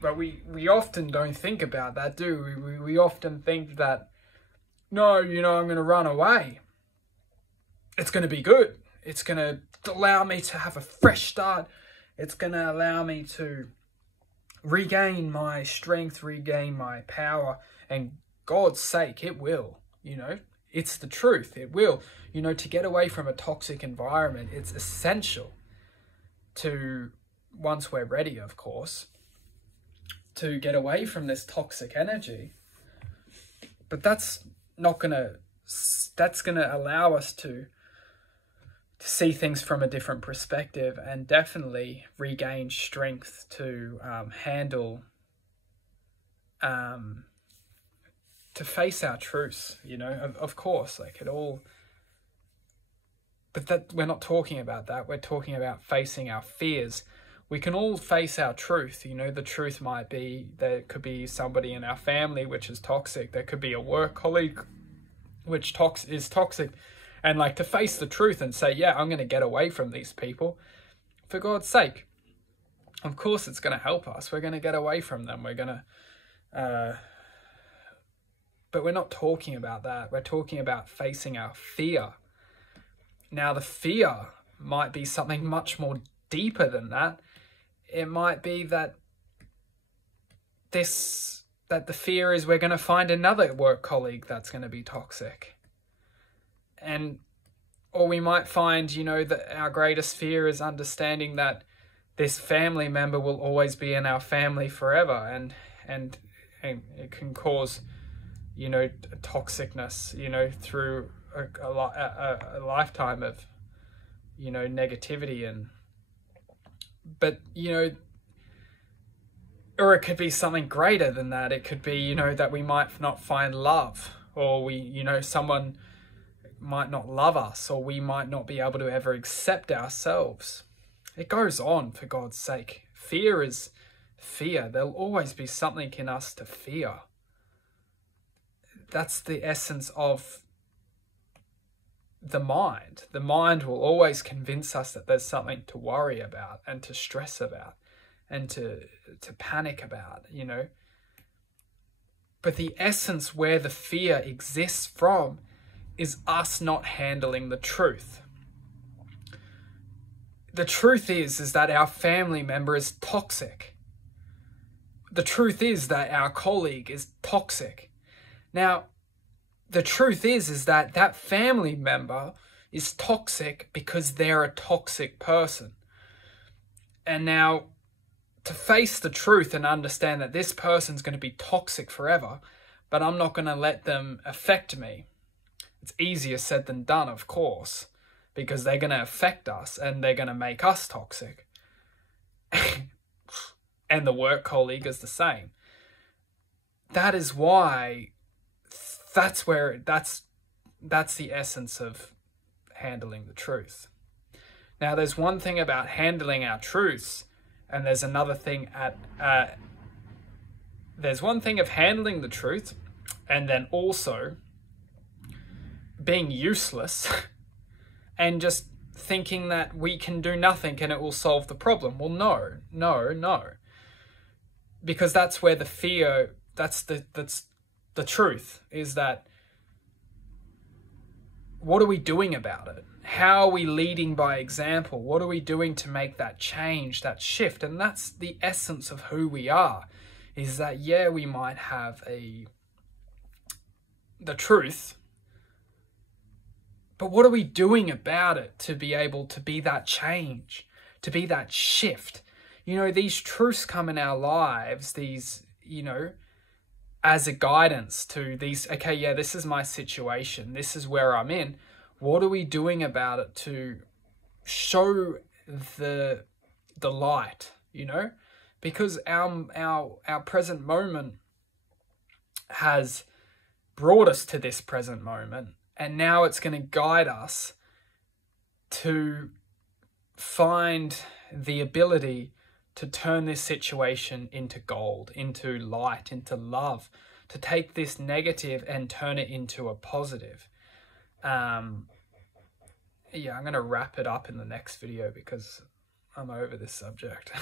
But we often don't think about that, do we? We often think that, no, you know, I'm going to run away. It's going to be good. It's going to allow me to have a fresh start. It's going to allow me to regain my strength, regain my power. And God's sake, it will, you know. It's the truth. It will. You know, to get away from a toxic environment, it's essential to, once we're ready, of course, to get away from this toxic energy. But that's not gonna, that's gonna allow us to see things from a different perspective, and definitely regain strength to handle, to face our truths, you know, of course, like it all. But that, we're not talking about that. We're talking about facing our fears. We can all face our truth. You know, the truth might be, there could be somebody in our family which is toxic. There could be a work colleague which is toxic. And like, to face the truth and say, yeah, I'm going to get away from these people. For God's sake. Of course it's going to help us. We're going to get away from them. We're going to... but we're not talking about that. We're talking about facing our fear. Now, the fear might be something much more deeper than that. It might be that the fear is we're going to find another work colleague that's going to be toxic. Or we might find, you know, that our greatest fear is understanding that this family member will always be in our family forever. And it can cause, you know, toxicness, you know, through a lifetime of, you know, negativity. But, you know, or it could be something greater than that. It could be, you know, that we might not find love, or you know, someone might not love us, or we might not be able to ever accept ourselves. It goes on, for God's sake. Fear is fear. There'll always be something in us to fear. That's the essence of the mind. The mind will always convince us that there's something to worry about and to stress about and to panic about, you know. But the essence where the fear exists from is us not handling the truth. The truth is that our family member is toxic. The truth is that our colleague is toxic. Now, the truth is that that family member is toxic because they're a toxic person. And now, to face the truth and understand that this person's going to be toxic forever, but I'm not going to let them affect me. It's easier said than done, of course, because they're going to affect us and they're going to make us toxic. And the work colleague is the same. That is why... That's the essence of handling the truth. Now, there's one thing about handling our truths, and there's another thing there's one thing of handling the truth, and then also being useless and just thinking that we can do nothing and it will solve the problem. Well, no. Because that's where the fear, that's the truth, is that what are we doing about it? How are we leading by example? What are we doing to make that change, that shift? And that's the essence of who we are, is that, yeah, we might have the truth, but what are we doing about it to be able to be that change, to be that shift? You know, these truths come in our lives, these, you know, as a guidance to these, okay, yeah, this is my situation. This is where I'm in. What are we doing about it to show the light, you know? Because our present moment has brought us to this present moment, and now it's going to guide us to find the ability to turn this situation into gold, into light, into love, to take this negative and turn it into a positive. Yeah, I'm going to wrap it up in the next video because I'm over this subject.